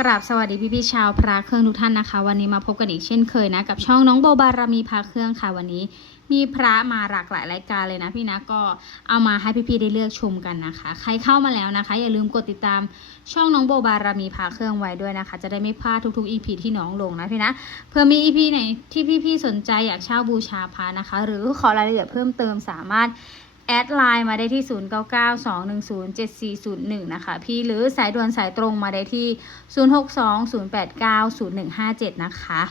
กราบสวัสดีพี่พี่ชาวพระเครื่องทุกท่านนะคะ วันนี้มาพบกันอีกเช่นเคยนะ กับช่องน้องโบบารมีพระเครื่องค่ะวันนี้ มีพระมาหลากหลายรายการเลยนะพี่นะก็เอามาให้พี่ๆได้เลือกชมกันนะคะ ใครเข้ามาแล้วนะคะ อย่าลืมกดติดตามช่องน้องโบบารมีพระเครื่องไว้ด้วยนะคะ จะได้ไม่พลาดทุกๆ EP ที่น้องลงนะพี่นะเพื่อมี EP ไหนที่พี่ๆสนใจอยากเช่าบูชาพระนะคะ หรือขอรายละเอียดเพิ่มเติมสามารถ แอดไลน์มาได้ที่ 0992107401 นะคะ พี่หรือสายด่วนสายตรงมาได้ที่ 0620890157 นะคะ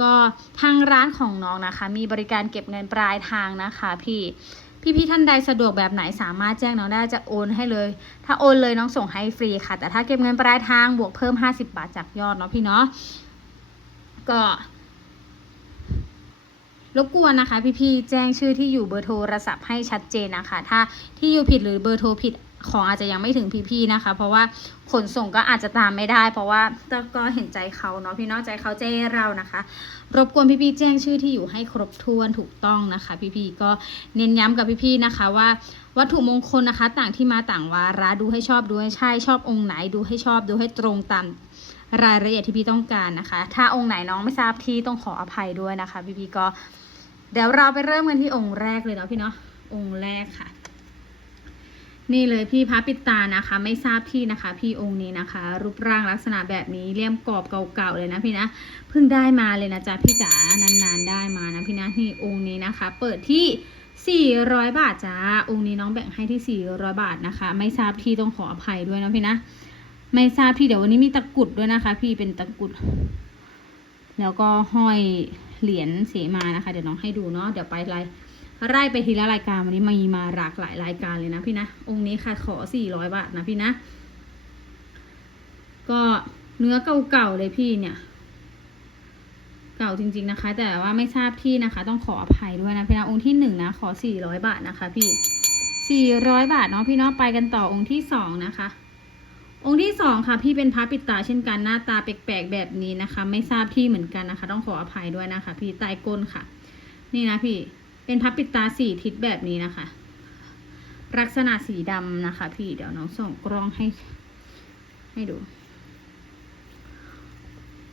ก็ทางร้านของน้องนะคะ มีบริการเก็บเงินปลายทางนะคะพี่พี่ๆท่านใดสะดวกแบบไหนสามารถแจ้งน้องได้จะโอนให้เลย ถ้าโอนเลยน้องส่งให้ฟรีค่ะ แต่ถ้าเก็บเงินปลายทางบวกเพิ่ม 50 บาทจากยอดเนาะพี่เนาะก็ รบกวนนะคะ พี่ๆแจ้งชื่อที่อยู่เบอร์โทรศัพท์ให้ชัดเจนนะคะ ถ้าที่อยู่ผิดหรือเบอร์โทรผิดของอาจจะยังไม่ถึงพี่ๆนะคะ เพราะว่าขนส่งก็อาจจะตามไม่ได้ เพราะว่าก็เห็นใจเขาเนาะพี่เนอกใจเขาใจเรานะคะ รบกวนพี่ๆแจ้งชื่อที่อยู่ให้ครบถ้วนถูกต้องนะคะ พี่ๆก็เน้นย้ำกับพี่ๆนะคะว่าวัตถุมงคลนะคะ ต่างที่มาต่างวาระดูให้ชอบดูให้ใช่ชอบองค์ไหนดูให้ชอบดูให้ตรงตามรายละเอียดที่พี่ต้องการนะคะ ถ้าองค์ไหนน้องไม่ทราบที่ต้องขออภัยด้วยนะคะ พี่ๆก็ เดี๋ยวเราไปเริ่มกันที่องค์แรกเลยเนาะพี่เนาะองค์แรกค่ะ นี่เลยพี่พระปิตานะคะ ไม่ทราบที่นะคะ พี่องค์นี้นะคะ รูปร่างลักษณะแบบนี้เลี่ยมกรอบเก่าๆเลยนะพี่นะเพิ่งได้มาเลยนะจ๊ะพี่จ๋านานๆได้มานะพี่นะนี่องค์นี้นะคะ เปิดที่400 บาทจ้าองค์นี้น้องแบ่งให้ที่ 400 บาทนะคะ ไม่ทราบที่ต้องขออภัยด้วยนะพี่นะ ไม่ทราบที่เดี๋ยววันนี้มีตะกุดด้วยนะคะ พี่เป็นตะกุด แล้วก็ห้อย เหรียญเสมานะคะ เดี๋ยวน้องให้ดูเนาะเดี๋ยวไปไล่ไล่ไปทีละรายการวันนี้มีมาหลากหลายรายการเลยนะพี่นะองค์นี้ค่ะขอสี่ร้อยบาทนะพี่นะ ก็เนื้อเก่าๆเลยพี่เนี่ย เก่าจริง ๆนะคะ แต่ว่าไม่ทราบที่นะคะ ต้องขออภัยด้วยนะพี่นะองค์ที่หนึ่งนะขอสี่ร้อยบาทนะคะ พี่สี่ร้อยบาทเนาะพี่เนาะไปกันต่อองค์ที่สองนะคะ องค์ที่สองค่ะ พี่เป็นพระปิดตาเช่นกันหน้าตาแปลกๆแบบนี้นะคะ ไม่ทราบที่เหมือนกันนะคะ ต้องขออภัยด้วยนะคะ พี่ใต้ก้นค่ะ นี่นะพี่เป็นพระปิดตาสี่ทิศแบบนี้นะคะ ลักษณะสีดำนะคะ พี่เดี๋ยวน้องส่งกล้องให้ ให้ดู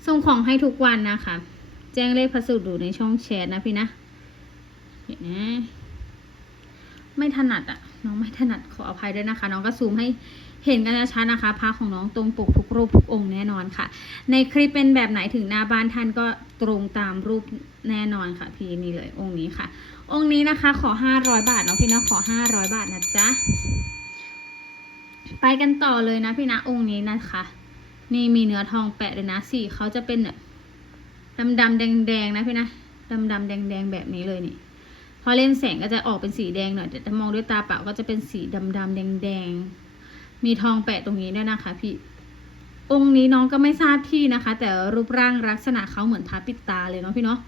ส่งของให้ทุกวันนะคะ แจ้งเลขพัสดุในช่องแชทนะพี่นะเห็นนะไม่ถนัดอะ น้องไม่ถนัดขออภัยด้วยนะคะ น้องก็ซูมให้เห็นกันชัดนะคะพระของน้องตรงปกทุกรูปทุกองค์แน่นอนค่ะ ในคลิปเป็นแบบไหนถึงหน้าบ้านท่านก็ตรงตามรูปแน่นอนค่ะ พี่นี่เลยองค์นี้ค่ะ องค์นี้นะคะขอห้าร้อยบาทเนาะพี่นะขอห้าร้อยบาทนะจ๊ะไปกันต่อเลยนะพี่นะองค์นี้นะคะ นี่มีเนื้อทองแปะเลยนะสีเขาจะเป็นแบบดำดำๆแดงแดงๆนะพี่นะดำดำๆแดงแดงๆแบบนี้เลยนี่ พอเล่นแสงก็จะออกเป็นสีแดงหน่อยแต่ถ้ามองด้วยตาเปล่าก็จะเป็นสีดำดำๆแดงแดงๆ มีทองแปะตรงนี้ด้วยนะคะพี่ องค์นี้น้องก็ไม่ทราบที่นะคะ แต่รูปร่างลักษณะเขาเหมือนพระปิดตาเลยเนาะพี่เนาะ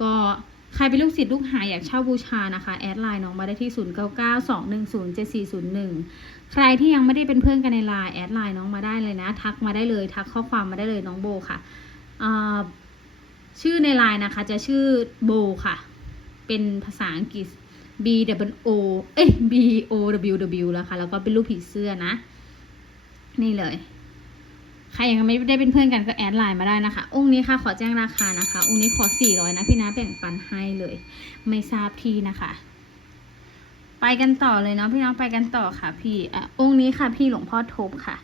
ก็ใครเป็นลูกศิษย์ลูกหาอยากเช่าบูชานะคะ แอดไลน์น้องมาได้ที่ 0 9 9 2 1 0 7 4 0 1 ใครที่ยังไม่ได้เป็นเพื่อนกันในไลน์แอดไลน์น้องมาได้เลยนะ ทักมาได้เลย ทักข้อความมาได้เลยน้องโบค่ะ ชื่อในไลน์นะคะ จะชื่อโบค่ะ เป็นภาษาอังกฤษ B W O เอ้ย B O W W แล้วค่ะ แล้วก็เป็นรูปผีเสื้อนะ นี่เลย ใครยังไม่ได้เป็นเพื่อนกันก็แอดไลน์มาได้นะคะ องค์นี้ค่ะ ขอแจ้งราคานะคะ องค์นี้ขอ 400 นะพี่นะแบ่งปันให้เลย ไม่ทราบที่นะคะ ไปกันต่อเลยเนาะพี่น้องไปกันต่อค่ะ พี่อะองค์นี้ค่ะ พี่หลวงพ่อทบค่ะ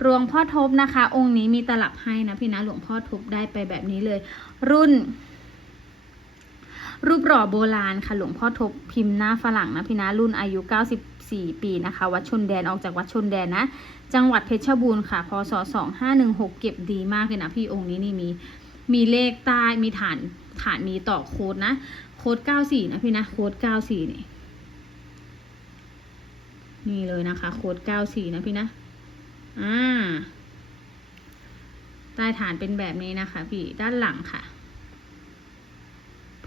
หลวงพ่อทบนะคะ องค์นี้มีตลับให้นะพี่นะหลวงพ่อทบได้ไปแบบนี้เลย รุ่น รูปหล่อโบราณค่ะหลวงพ่อทบพิมพ์หน้าฝรั่งนะพี่นะรุ่นอายุ 94 ปีนะคะ วัดชนแดนออกจากวัดชนแดนนะ จังหวัดเพชรบูรณ์ค่ะพศ 2516 เก็บดีมากเลยนะพี่องค์นี้นี่มีมีเลขใต้มีฐานฐานมีต่อโค้ดนะ โค้ด 94 นะพี่นะ โค้ด 94 นี่นี่เลยนะคะ โค้ด 94 นะพี่นะ อ่า ใต้ฐานเป็นแบบนี้นะคะ พี่ด้านหลังค่ะ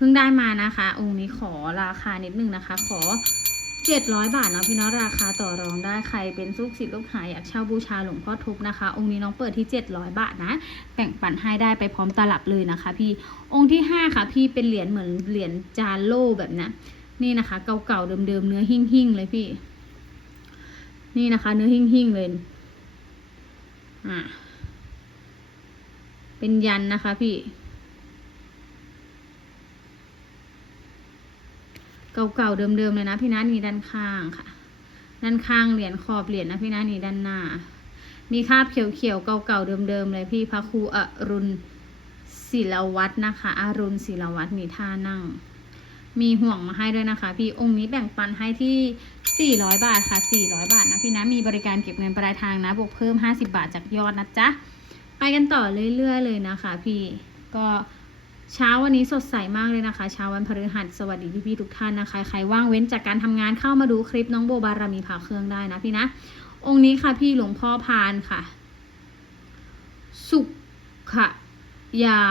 พิ่งได้มานะคะ องค์นี้ขอราคานิดนึงนะคะ ขอเจ็ดร้อยบาทเนาะพี่เนาะราคาต่อรองได้ใครเป็นลูกศิษย์ลูกหายอยากเช่าบูชาหลวงพ่อทุบนะคะ องค์นี้น้องเปิดที่เจ็ดร้อยบาทนะแบ่งปันให้ได้ไปพร้อมตลับเลยนะคะ พี่องค์ที่ห้าค่ะ พี่เป็นเหรียญเหมือนเหรียญจานโล่แบบนะนี่นะคะ เก่าๆเดิมๆเนื้อหิ่งๆเลยพี่ นี่นะคะ เนื้อหิ่งๆเลยอ่าเป็นยันนะคะพี่ เก่าๆเดิมๆเลยนะพี่นะนี่ด้านข้างค่ะ ด้านข้างเหรียญขอบเหรียญนะพี่นะนี่ด้านหน้า มีคาบเขียวๆเก่าๆเดิมๆเลยพี่พระครูอรุณศิลวัฒน์นะคะอรุณศิลวัฒน์มีท่านั่ง มีห่วงมาให้ด้วยนะคะ พี่องค์นี้แบ่งปันให้ที่ 400 บาทค่ะ 400 บาทนะพี่นะมีบริการเก็บเงินปลายทางนะบวกเพิ่ม 50 บาทจากยอดนะจ๊ะไปกันต่อเรื่อยๆเลยนะคะ พี่ก็ เช้าวันนี้สดใสมากเลยนะคะ เช้าวันพฤหัสสวัสดีพี่ๆทุกท่านนะคะ ใครว่างเว้นจากการทำงานเข้ามาดูคลิปน้องโบบารมีผ่าเครื่องได้นะพี่นะ องค์นี้ค่ะพี่หลวงพ่อพานค่ะ สุขยา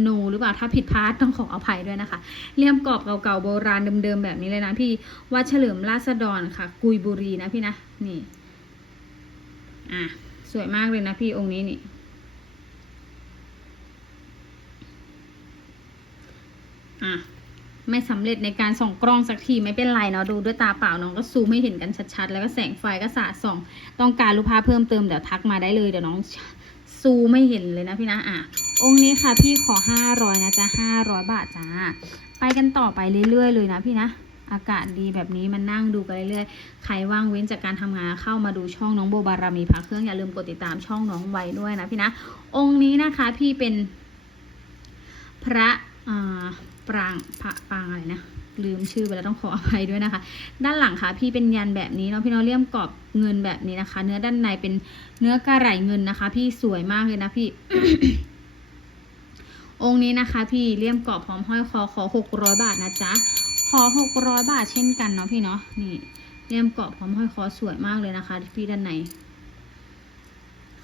โนหรือเปล่าถ้าผิดพลาดต้องขออภัยด้วยนะคะเลี่ยมกรอบเก่าๆโบราณเดิมๆแบบนี้เลยนะพี่วัดเฉลิมราษฎรค่ะ กุยบุรีนะพี่นะนี่ อะสวยมากเลยนะพี่องค์นี้นี่ อะไม่สำเร็จในการส่องกล้องสักทีไม่เป็นไรเนาะดูด้วยตาเปล่าน้องก็ซูมให้เห็นกันชัดๆ แล้วก็แสงไฟก็สาดส่อง ต้องการรูปภาพเพิ่มเติมเดี๋ยวทักมาได้เลยเดี๋ยวน้องซูไม่เห็นเลยนะพี่นะอะองค์นี้ค่ะพี่ขอห้าร้อยนะจ๊ะห้าร้อยบาทจ้าไปกันต่อไปเรื่อยๆ เลยนะพี่นะ อากาศดีแบบนี้มันนั่งดูกันเรื่อยๆ ใครว่างเว้นจากการทำงานเข้ามาดูช่องน้องโบบารามีพักเครื่องอย่าลืมกดติดตามช่องน้องไว้ด้วยนะพี่นะ องค์นี้นะคะพี่เป็นพระอ่า ปรางพระปรางอะไรนะลืมชื่อไปแล้วต้องขออภัยด้วยนะคะ ด้านหลังค่ะพี่เป็นยันแบบนี้เนาะพี่เน้องเลี่ยมกรอบเงินแบบนี้นะคะ เนื้อด้านในเป็นเนื้อกระไหลเงินนะคะ พี่สวยมากเลยนะพี่ องค์นี้นะคะ พี่เลี่ยมกรอบพร้อมห้อยคอขอหกร้อยบาทนะจ๊ะขอหกร้อยบาทเช่นกันเนาะพี่เนาะนี่เลี่ยมกรอบพร้อมห้อยคอสวยมากเลยนะคะ พี่ด้านใน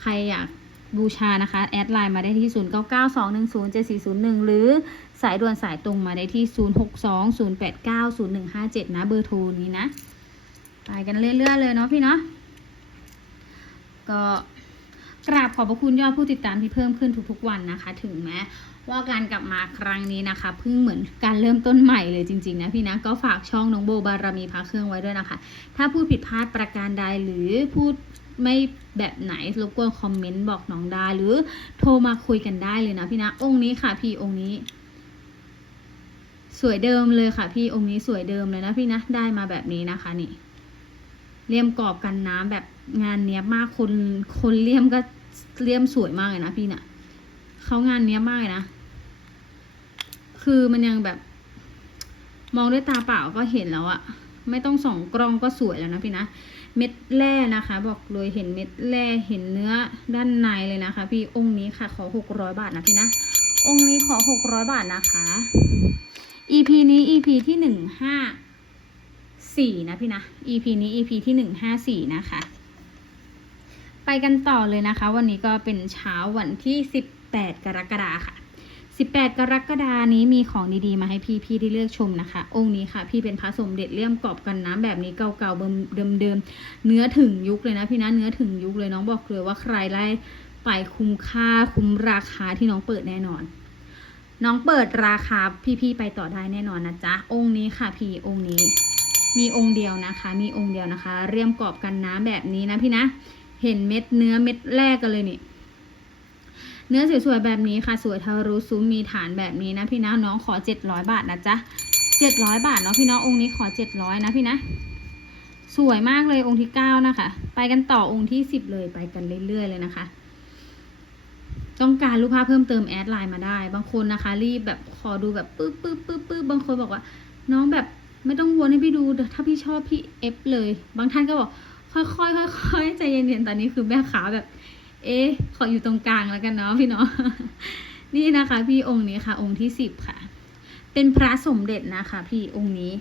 ใครอยาก บูชานะคะ แอดไลน์มาได้ที่ 0 9 9 2 1 0 7 4 0 1 หรือสายด่วนสายตรงมาได้ที่ 0 6 2 0 8 9 0 1 5 7 นะเบอร์โทรนี้นะ ไปกันเรื่อยๆเลยเนาะพี่เนาะก็กราบขอบพระคุณยอดผู้ติดตามที่เพิ่มขึ้นทุกๆวันนะคะ ถึงแม้ว่าการกลับมาครั้งนี้นะคะเพิ่งเหมือนการเริ่มต้นใหม่เลยจริงๆนะพี่นะก็ฝากช่องน้องโบบารมีพาเครื่องไว้ด้วยนะคะ ถ้าพูดผิดพลาดประการใดหรือพูด ไม่แบบไหนรบกวนคอมเมนต์บอกน้องได้หรือโทรมาคุยกันได้เลยนะพี่นะ องค์นี้ค่ะพี่องค์นี้ สวยเดิมเลยค่ะพี่องค์นี้สวยเดิมเลยนะพี่นะได้มาแบบนี้นะคะนี่เลี่ยมกรอบกันน้ำแบบงานเนี้ยมากคนคนเลี่ยมก็เลี่ยมสวยมากเลยนะพี่นะ่ะเขางานเนี้ยมากเลยนะ คือมันยังแบบ มองด้วยตาเปล่าก็เห็นแล้วอะไม่ต้องส่องกล้องก็สวยแล้วนะพี่นะ เม็ดแร่นะคะ บอกเลยเห็นเม็ดแร่เห็นเนื้อด้านในเลยนะคะ พี่องค์นี้ค่ะขอหกร้อยบาทนะพี่นะองค์นี้ขอหกร้อยบาทนะคะ EP นี้ EP ที่หนึ่งห้าสี่นะพี่นะ EP นี้ EP ที่หนึ่งห้าสี่นะคะ ไปกันต่อเลยนะคะ วันนี้ก็เป็นเช้าวันที่สิบแปดกรกฎาค่ะ 18 กรกฎานี้มีของดีๆ มาให้พี่พี่ได้เลือกชมนะคะ องค์นี้ค่ะ พี่เป็นพระสมเด็จเลี่ยมกรอบกันน้ำแบบนี้เก่าๆเดิมๆเนื้อถึงยุคเลยนะพี่นะเนื้อถึงยุคเลยน้องบอกเลยว่าใครไล่ไปคุ้มค่าคุ้มราคาที่น้องเปิดแน่นอน น้องเปิดราคาพี่ๆไปต่อได้แน่นอนนะจ๊ะองค์นี้ค่ะ พี่องค์นี้ มีองค์เดียวนะคะ มีองค์เดียวนะคะ เรียมกรอบกันน้ำแบบนี้นะพี่นะ เห็นเม็ดเนื้อเม็ดแรกกันเลยนี่ เนื้อสวยๆแบบนี้ค่ะสวยทะลุซุ้มมีฐานแบบนี้นะพี่นะน้องขอเจ็ดร้อยบาทนะจ๊ะเจ็ดร้อยบาทเนาะพี่เนาะองค์นี้ขอเจ็ดร้อยนะพี่นะสวยมากเลยองค์ที่เก้านะคะ ไปกันต่อองค์ที่สิบเลยไปกันเรื่อยๆเลยนะคะ ต้องการรูปภาพเพิ่มเติมแอดไลน์มาได้ บางคนนะคะ รีบแบบขอดูแบบปึ๊บปึ๊บปึ๊บปึ๊บบางคนบอกว่า น้องแบบไม่ต้องวนให้พี่ดู ถ้าพี่ชอบพี่เอฟเลย บางท่านก็บอก ค่อยๆค่อยๆใจเย็นๆตอนนี้คือแม่ขาแบบ เอ๊ขออยู่ตรงกลางแล้วกันเนาะพี่เนาะนี่นะคะ พี่องค์นี้ค่ะ องค์ที่สิบค่ะ เป็นพระสมเด็จนะคะ พี่องค์นี้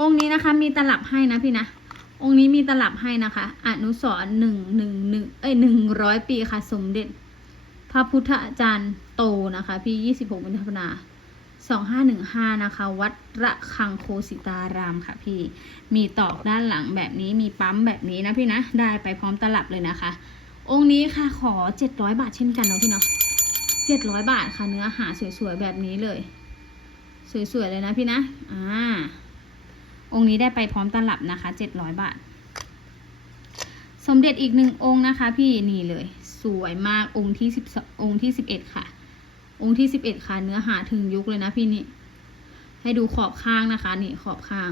องค์นี้นะคะ มีตลับให้นะพี่นะองค์นี้มีตลับให้นะคะ อนุสรหนึ่งหนึ่งหนึ่งเอ้ยหนึ่งร้อยปีค่ะ สมเด็จ พระพุทธอาจารย์โตนะคะ พี่ยี่สิบหกมิถุนา สองห้าหนึ่งห้านะคะ วัดระฆังโคสิตารามค่ะพี่ มีตอกด้านหลังแบบนี้ มีปั๊มแบบนี้นะพี่นะ ได้ไปพร้อมตลับเลยนะคะ องค์นี้ค่ะขอเจ็ดร้อยบาทเช่นกันเนาะพี่เนาะเจ็ดร้อยบาทค่ะเนื้อหาสวยๆแบบนี้เลย สวยๆเลยนะพี่นะ อ่า องค์นี้ได้ไปพร้อมตลับนะคะเจ็ดร้อยบาท สมเด็จอีกหนึ่งองค์นะคะ พี่นี่เลยสสวยมากองค์ที่สิบองค์ที่สิบเอ็ดค่ะ องค์ที่สิบเอ็ดค่ะ เนื้อหาถึงยุคเลยนะพี่นี่ ให้ดูขอบข้างนะคะ นี่ขอบข้าง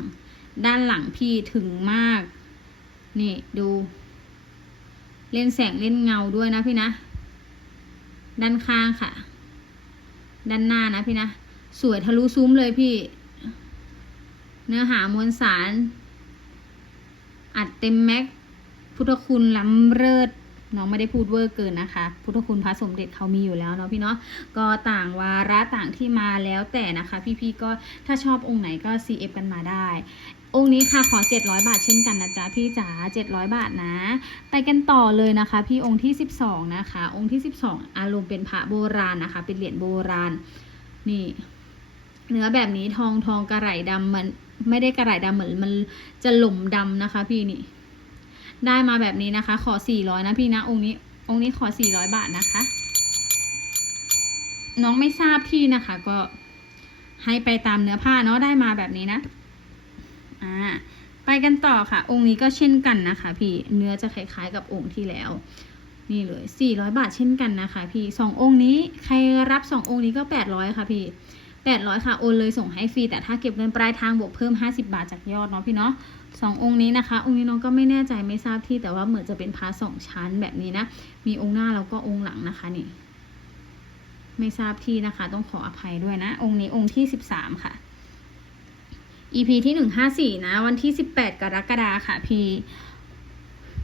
ด้านหลังพี่ถึงมาก นี่ดู เล่นแสงเล่นเงาด้วยนะพี่นะ ด้านข้างค่ะ ด้านหน้านะพี่นะ สวยทะลุซุ้มเลยพี่ เนื้อหามวลสาร อัดเต็มแม็กพุทธคุณล้ำเลิศ น้องไม่ได้พูดเวอร์เกินนะคะ พุทธคุณพระสมเด็จเขามีอยู่แล้วเนาะพี่เนาะก็ต่างวาระต่างที่มาแล้วแต่นะคะ พี่ๆก็ถ้าชอบองค์ไหนก็ CF กันมาได้องค์นี้ค่ะขอ 700 บาทเช่นกันนะจ๊ะพี่จ๋า700 บาทนะ ไปกันต่อเลยนะคะ พี่องค์ที่ 12 นะคะ องค์ที่ 12 อารมณ์เป็นพระโบราณนะคะ เป็นเหรียญโบราณ นี่ เนื้อแบบนี้ทองทองกระไหล่ดำมันไม่ได้กระไหล่ดำเหมือนมันจะหล่มดำนะคะ พี่นี่ ได้มาแบบนี้นะคะ ขอ400นะพี่นะองค์นี้ องค์นี้ขอ400บาทนะคะ น้องไม่ทราบที่นะคะ ก็ให้ไปตามเนื้อผ้าเนาะได้มาแบบนี้นะอ่าไปกันต่อค่ะ องค์นี้ก็เช่นกันนะคะ พี่เนื้อจะคล้ายๆกับองค์ที่แล้ว นี่เลย400บาทเช่นกันนะคะ พี่สององค์นี้ใครรับสององค์นี้ก็800ค่ะ พี่800ค่ะโอนเลยส่งให้ฟรีแต่ถ้าเก็บเงินปลายทางบวกเพิ่ม50บาทจากยอดเนาะพี่เนาะ สององค์นี้นะคะ องค์นี้น้องก็ไม่แน่ใจไม่ทราบที่แต่ว่าเหมือนจะเป็นพาสองชั้นแบบนี้นะ มีองค์หน้าแล้วก็องค์หลังนะคะนี่ ไม่ทราบที่นะคะ ต้องขออภัยด้วยนะ องค์นี้องค์ที่13ค่ะ EP ที่154นะ วันที่18กรกฎาค่ะพี่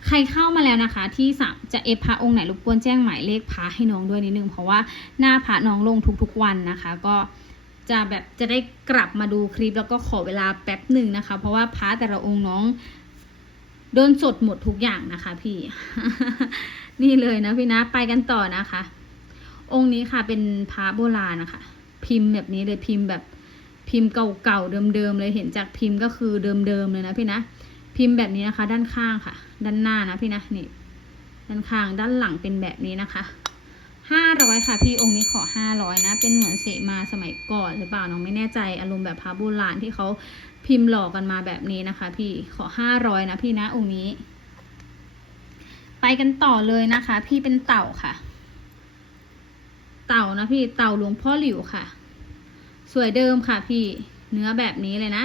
ใครเข้ามาแล้วนะคะ ที่สามจะเอพระองค์ไหนรบกวนแจ้งหมายเลขพระให้น้องด้วยนิดนึงเพราะว่าหน้าพระน้องลงทุกๆวันนะคะ ก็ จะแบบจะได้กลับมาดูคลิปแล้วก็ขอเวลาแป๊บหนึ่งนะคะ เพราะว่าพระแต่ละองค์น้องโดนสดหมดทุกอย่างนะคะ พี่ นี่เลยนะพี่นะไปกันต่อนะคะ องค์นี้ค่ะเป็นพระโบราณนะคะ พิมพ์แบบนี้เลยพิมพ์แบบพิมพ์เก่าๆเดิมๆเลยเห็นจากพิมพ์ก็คือเดิมๆเลยนะพี่นะพิมพ์แบบนี้นะคะ ด้านข้างค่ะ ด้านหน้านะพี่นะนี่ ด้านข้างด้านหลังเป็นแบบนี้นะคะ ห้าร้อยค่ะ พี่องค์นี้ขอห้าร้อยนะ เป็นเหมือนเสมาสมัยก่อนหรือเปล่าน้องไม่แน่ใจอารมณ์แบบพระโบราณที่เขาพิมพ์หลอกกันมาแบบนี้นะคะ พี่ขอห้าร้อยนะพี่นะองค์นี้ ไปกันต่อเลยนะคะ พี่เป็นเต่าค่ะ เต่านะพี่เต่าหลวงพ่อหลิวค่ะ สวยเดิมค่ะ พี่เนื้อแบบนี้เลยนะ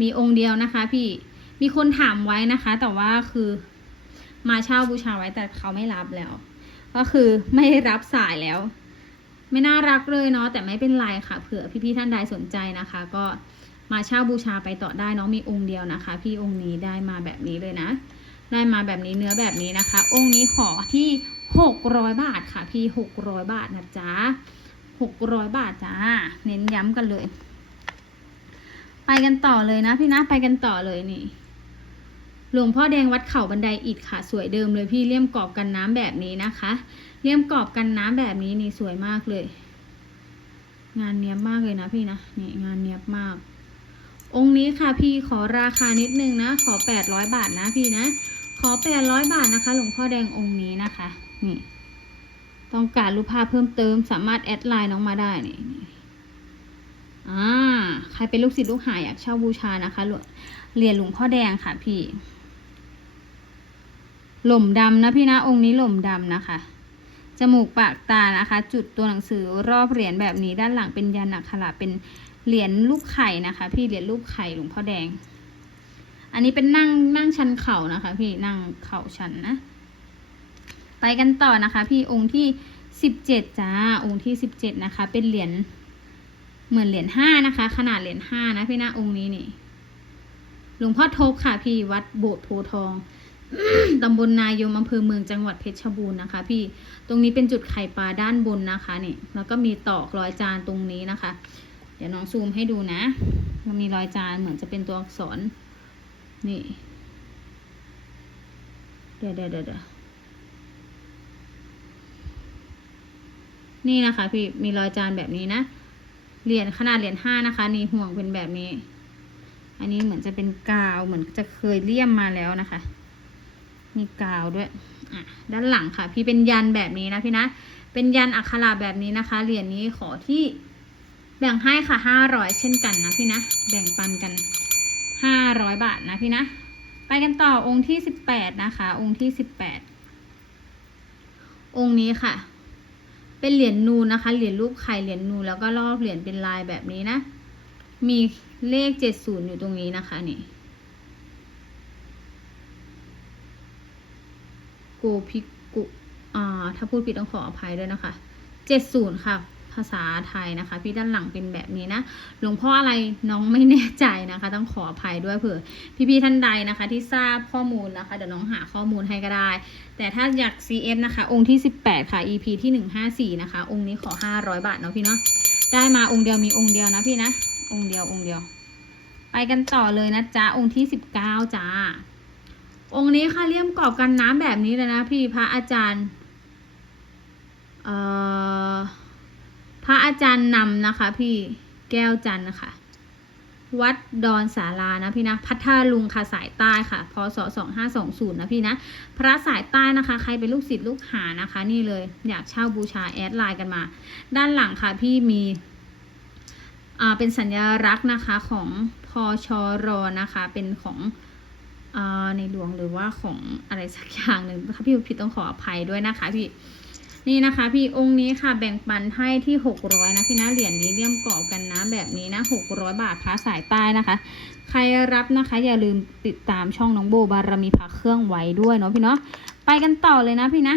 มีองค์เดียวนะคะ พี่มีคนถามไว้นะคะ แต่ว่าคือมาเช่าบูชาไว้แต่เขาไม่รับแล้ว ก็คือไม่รับสายแล้ว ไม่น่ารักเลยเนาะแต่ไม่เป็นไรค่ะเผื่อพี่ๆท่านใดสนใจนะคะ ก็มาเช่าบูชาไปต่อได้เนาะมีองค์เดียวนะคะ พี่องค์นี้ได้มาแบบนี้เลยนะ ได้มาแบบนี้เนื้อแบบนี้นะคะ องค์นี้ขอที่หกร้อยบาทค่ะ พี่หกร้อยบาทนะจ๊ะหกร้อยบาทจ้า เน้นย้ำกันเลย ไปกันต่อเลยนะพี่นะไปกันต่อเลยนี่ หลวงพ่อแดงวัดเขาบันไดอิฐค่ะ สวยเดิมเลยพี่เลี่ยมกรอบกันน้ำแบบนี้นะคะ เลี่ยมกรอบกันน้ำแบบนี้นี่สวยมากเลย งานเนี้ยบมากเลยนะพี่นะนี่งานเนี้ยบมาก องค์นี้ค่ะพี่ขอราคานิดนึงนะ ขอแปดร้อยบาทนะพี่นะ ขอแปดร้อยบาทนะคะ หลวงพ่อแดงองค์นี้นะคะ นี่ ต้องการรูปภาพเพิ่มเติม สามารถแอดไลน์น้องมาได้นี่อ่า ใครเป็นลูกศิษย์ลูกหาอยากเช่าบูชานะคะหลวงเหรียญหลวงพ่อแดงค่ะพี่ หล่มดำนะพี่นะองค์นี้หล่มดำนะคะ จมูกปากตานะคะ จุดตัวหนังสือรอบเหรียญแบบนี้ด้านหลังเป็นยันอักขระเป็นเหรียญรูปไข่นะคะ พี่เหรียญรูปไข่หลวงพ่อแดง อันนี้เป็นนั่งนั่งชันเข่านะคะ พี่นั่งเข่าชันนะ ไปกันต่อนะคะ พี่องค์ที่สิบเจ็ดจ้าองค์ที่สิบเจ็ดนะคะ เป็นเหรียญเหมือนเหรียญห้านะคะ ขนาดเหรียญห้านะพี่นะองค์นี้นี่หลวงพ่อทบค่ะพี่วัดโบสถ์โพทอง ตำบลนายมอำเภอเมืองจังหวัดเพชรบูรณ์นะคะ พี่ตรงนี้เป็นจุดไข่ปลาด้านบนนะคะนี่แล้วก็มีตอกรอยจานตรงนี้นะคะ เดี๋ยวน้องซูมให้ดูนะมันมีรอยจานเหมือนจะเป็นตัวอักษรนี่ เดี๋ยวเดี๋ยวเดี๋ยวเดี๋ยวนี่นะคะพี่มีรอยจานแบบนี้นะเหรียญขนาดเหรียญห้านะคะ นี่ห่วงเป็นแบบนี้ อันนี้เหมือนจะเป็นกาวเหมือนจะเคยเลี่ยมมาแล้วนะคะ มีกาวด้วยอะด้านหลังค่ะ พี่เป็นยันแบบนี้นะพี่นะ เป็นยันอักขระแบบนี้นะคะ เหรียญนี้ขอที่แบ่งให้ค่ะห้าร้อยเช่นกันนะพี่นะ แบ่งปันกันห้าร้อยบาทนะพี่นะ ไปกันต่อองค์ที่สิบแปดนะคะ องค์ที่สิบแปดองค์นี้ค่ะ เป็นเหรียญนูนนะคะ เหรียญรูปไข่เหรียญนูแล้วก็ลอกเหรียญเป็นลายแบบนี้นะ มีเลขเจ็ดศูนย์อยู่ตรงนี้นะคะนี่ โกพิกุอ่าถ้าพูดผิดต้องขออภัยด้วยนะคะเจ็ดศูนย์ค่ะ ภาษาไทยนะคะ พี่ด้านหลังเป็นแบบนี้นะ หลวงพ่ออะไรน้องไม่แน่ใจนะคะ ต้องขออภัยด้วยเผื่อพี่ๆท่านใดนะคะ ที่ทราบข้อมูลนะคะ เดี๋ยวน้องหาข้อมูลให้ก็ได้ แต่ถ้าอยาก CF นะคะ องค์ที่ 18 ค่ะ EP ที่ 154 นะคะ องค์นี้ขอ 500 บาทเนาะพี่เนาะได้มาองค์เดียวมีองค์เดียวนะพี่นะ องค์เดียวองค์เดียว ไปกันต่อเลยนะจ๊ะองค์ที่ 19จ้า องค์นี้ค่ะเลี่ยมกรอบกันน้ำแบบนี้เลยนะพี่พระอาจารย์เอ่อพระอาจารย์นำนะคะ พี่แก้วจันทร์นะคะวัดดอนสารานะพี่นะพัทลุงค่ะสายใต้ค่ะพศสองห้าสองศูนย์นะพี่นะพระสายใต้นะคะ ใครเป็นลูกศิษย์ลูกหานะคะ นี่เลยอยากเช่าบูชาแอดไลน์กันมา ด้านหลังค่ะพี่มีอ่าเป็นสัญลักษณ์นะคะของพอชอรอนะคะ เป็นของ ในหลวงหรือว่าของอะไรสักอย่างหนึ่งถ้าพี่ผิดต้องขออภัยด้วยนะคะพี่นี่นะคะพี่องค์นี้ค่ะแบ่งปันให้ที่หกร้อยนะพี่นะเหรียญนี้เลี่ยมกรอบกันนะแบบนี้นะหกร้อยบาทพระสายใต้นะคะ ใครรับนะคะอย่าลืมติดตามช่องน้องโบบารมีพระเครื่องไว้ด้วยเนาะพี่เนาะไปกันต่อเลยนะพี่นะ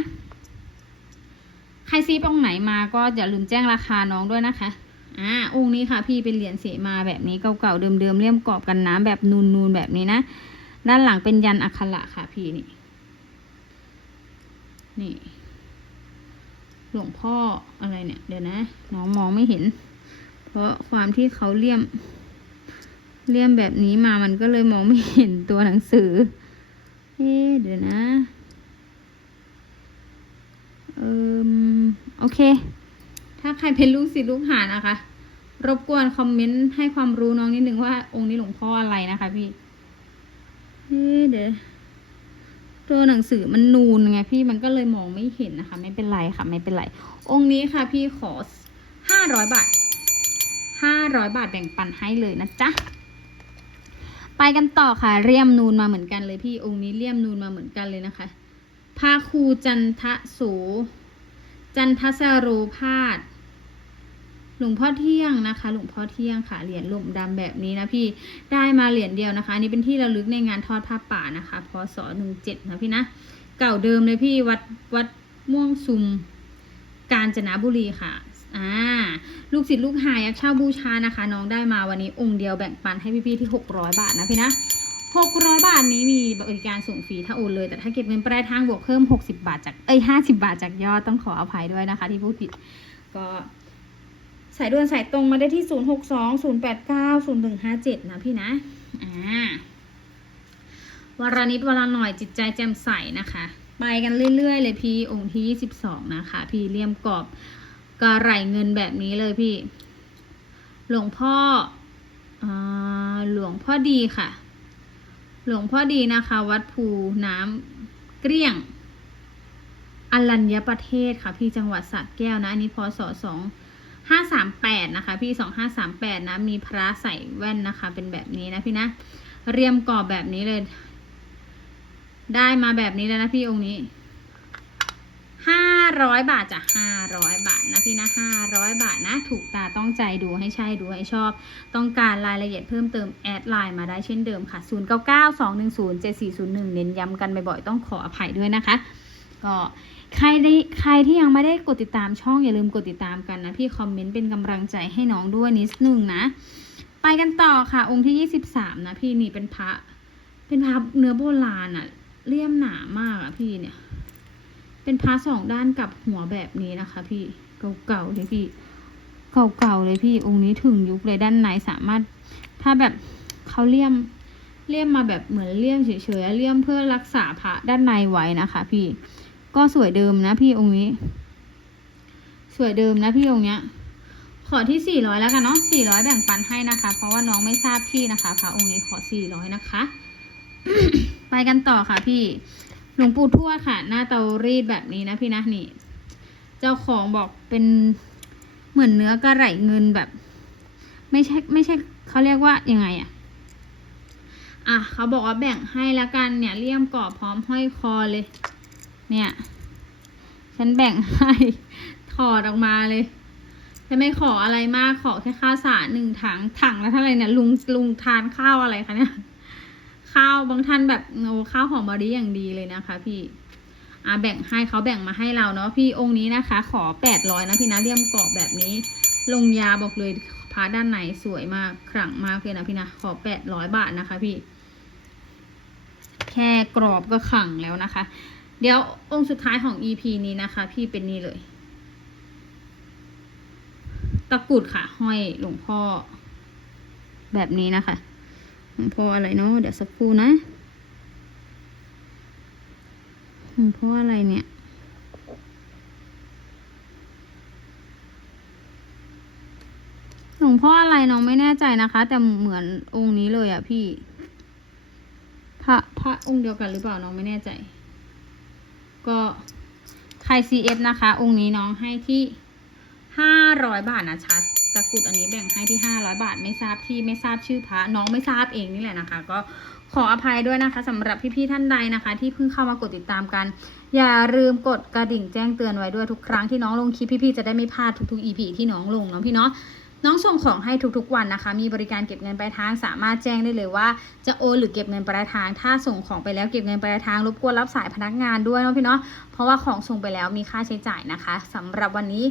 ใครซีปองไหนมาก็อย่าลืมแจ้งราคาน้องด้วยนะคะอ่าองค์นี้ค่ะพี่เป็นเหรียญเสมาแบบนี้เก่าๆเดิมๆเลี่ยมกรอบกันน้ำแบบนูนๆแบบนี้นะ ด้านหลังเป็นยันอักขระค่ะพี่นี่ นี่ หลวงพ่ออะไรเนี่ย เดี๋ยวนะ น้องมองไม่เห็น เพราะความที่เขาเลี่ยม เลี่ยมแบบนี้มามันก็เลยมองไม่เห็นตัวหนังสือ เอ๊เดี๋ยวนะเออโอเค ถ้าใครเป็นลูกศิษย์ลูกหานะคะ รบกวนคอมเมนต์ให้ความรู้น้องนิดนึงว่าองค์นี้หลวงพ่ออะไรนะคะพี่ เอ๊ะเดี๋ยวตัวหนังสือมันนูนไงพี่มันก็เลยมองไม่เห็นนะคะ ไม่เป็นไรค่ะ ไม่เป็นไร องค์นี้ค่ะพี่ขอห้าร้อยบาทห้าร้อยบาทแบ่งปันให้เลยนะจ๊ะไปกันต่อค่ะเลี่ยมนูนมาเหมือนกันเลยพี่องค์นี้เลี่ยมนูนมาเหมือนกันเลยนะคะพาครูจันทโสจันทสโรพาด หลวงพ่อเที่ยงนะคะ หลวงพ่อเที่ยงค่ะ เหรียญหลุมดำแบบนี้นะพี่ ได้มาเหรียญเดียวนะคะ อันนี้เป็นที่ระลึกในงานทอดผ้าป่านะคะ พศหนึ่งเจ็ดนะพี่นะ เก่าเดิมเลยพี่ วัดวัดม่วงซุม กาญจนบุรีค่ะ อ่า ลูกศิษย์ลูกหายักษ์เช่าบูชานะคะ น้องได้มาวันนี้องค์เดียวแบ่งปันให้พี่ๆที่หกร้อยบาทนะพี่นะหกร้อยบาทนี้มีบริการส่งฟรีถ้าโอนเลย แต่ถ้าเก็บเงินปลายทางบวกเพิ่มหกสิบาทจาก เอ้ยห้าสิบาทจากยอดต้องขออภัยด้วยนะคะ ที่พูดผิด ก็ สายด่วนสายตรงมาได้ที่ศูนย์หกสองศูนย์แปดเก้าศูนย์หนึ่งห้าเจ็ดนะพี่นะ อ่าวรานิดวราหน่อยจิตใจแจ่มใสนะคะ ไปกันเรื่อย ๆ เลยพี่องค์ที่ยี่สิบสองนะคะ พี่เลี่ยมกรอบกระไหลเงินแบบนี้เลยพี่ หลวงพ่ออหลวงพ่อดีค่ะ หลวงพ่อดีนะคะ วัดภูน้ำเกลี้ยงอรัญญประเทศค่ะ พี่จังหวัดสระแก้วนะ อันนี้พศสอง ห้าสามแปดนะคะ พี่สองห้าสามแปดนะ มีพระใส่แว่นนะคะ เป็นแบบนี้นะพี่นะ เรียมกรอบแบบนี้เลย ได้มาแบบนี้แล้วนะพี่องค์นี้ห้าร้อยบาทจ้ะห้าร้อยบาทนะพี่นะห้าร้อยบาทนะ ถูกตาต้องใจดูให้ใช่ดูให้ชอบ ต้องการรายละเอียดเพิ่มเติมแอดไลน์มาได้เช่นเดิมค่ะ 0 9 9 2 1 0 7 4 0 1 เน้นย้ำกันบ่อยๆต้องขออภัยด้วยนะคะ ก็ใครได้ใครที่ยังไม่ได้กดติดตามช่องอย่าลืมกดติดตามกันนะ พี่คอมเมนต์เป็นกำลังใจให้น้องด้วยนิดนึงนะ ไปกันต่อค่ะ องค์ที่23นะพี่นี่เป็นพระ เป็นพระเนื้อโบราณอะเลี่ยมหนามากอะพี่เนี่ย เป็นพระสองด้านกับหัวแบบนี้นะคะ พี่เก่าๆเลยพี่ เก่าๆเลยพี่องค์นี้ถึงยุคเลยด้านในสามารถ ถ้าแบบเขาเลี่ยมเลี่ยมมาแบบเหมือนเลี่ยมเฉยๆเลี่ยมเพื่อรักษาพระด้านในไว้นะคะ พี่ ก็สวยเดิมนะพี่องค์นี้ สวยเดิมนะพี่องค์เนี้ย ขอที่สี่ร้อยแล้วกันเนาะสี่ร้อยแบ่งปันให้นะคะ เพราะว่าน้องไม่ทราบที่นะคะพระองค์นี้ขอสี่ร้อยนะคะ ไปกันต่อค่ะพี่ หลวงปู่ทวดค่ะ หน้าเตารีดแบบนี้นะพี่นะนี่ เจ้าของบอกเป็นเหมือนเนื้อกระไหลเงินแบบ ไม่ใช่ไม่ใช่เขาเรียกว่ายังไงอะอะเขาบอกว่าแบ่งให้แล้วกันเนี่ยเลี่ยมกรอบพร้อมห้อยคอเลย เนี่ย ฉันแบ่งให้ถอดออกมาเลยจะไม่ขออะไรมากขอแค่ข้าวสารหนึ่งถังถังแล้วเท่าไหร่เนี่ยลุงลุงทานข้าวอะไรคะเนี่ยข้าวบางท่านแบบโอ้ข้าวหอมมะลิอย่างดีเลยนะคะ พี่อ่าแบ่งให้เขาแบ่งมาให้เราเนาะพี่องค์นี้นะคะ ขอแปดร้อยนะพี่นะเลี่ยมกรอบแบบนี้ ลงยาบอกเลยพาด้านในสวยมากขลังมากเลยนะพี่นะขอแปดร้อยบาทนะคะ พี่ แค่กรอบก็ขังแล้วนะคะ เดี๋ยวองค์สุดท้ายของ EP นี้นะคะ พี่เป็นนี่เลย ตะกรุดค่ะ ห้อยหลวงพ่อ แบบนี้นะคะหลวงพ่ออะไรเนาะเดี๋ยวสักครู่นะหลวงพ่ออะไรเนี่ยหลวงพ่ออะไรน้องไม่แน่ใจนะคะ แต่เหมือนองค์นี้เลยอะพี่ พระพระองค์เดียวกันหรือเปล่าน้องไม่แน่ใจ ก็ใคร CF นะคะ องค์นี้น้องให้ที่ห้าร้อยบาทนะชัดตะกรุดอันนี้แบ่งให้ที่ห้าร้อยบาทไม่ทราบที่ไม่ทราบชื่อพระน้องไม่ทราบเองนี่แหละนะคะ ก็ขออภัยด้วยนะคะสำหรับพี่ๆท่านใดนะคะ ที่เพิ่งเข้ามากดติดตามกัน อย่าลืมกดกระดิ่งแจ้งเตือนไว้ด้วยทุกครั้งที่น้องลงคลิปพี่ๆจะได้ไม่พลาดทุกๆ EP ที่น้องลงเนาะพี่เนาะ น้องส่งของให้ทุกๆวันนะคะ มีบริการเก็บเงินปลายทางสามารถแจ้งได้เลยว่า จะโอนหรือเก็บเงินปลายทาง ถ้าส่งของไปแล้วเก็บเงินปลายทางรบกวนรับสายพนักงานด้วยเนาะพี่เนาะเพราะว่าของส่งไปแล้วมีค่าใช้จ่ายนะคะสำหรับวันนี้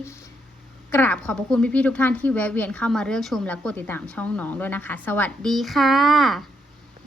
กราบขอบพระคุณพี่ๆทุกท่านที่แวะเวียนเข้ามาเลือกชมและกดติดตามช่องน้องด้วยนะคะ สวัสดีค่ะ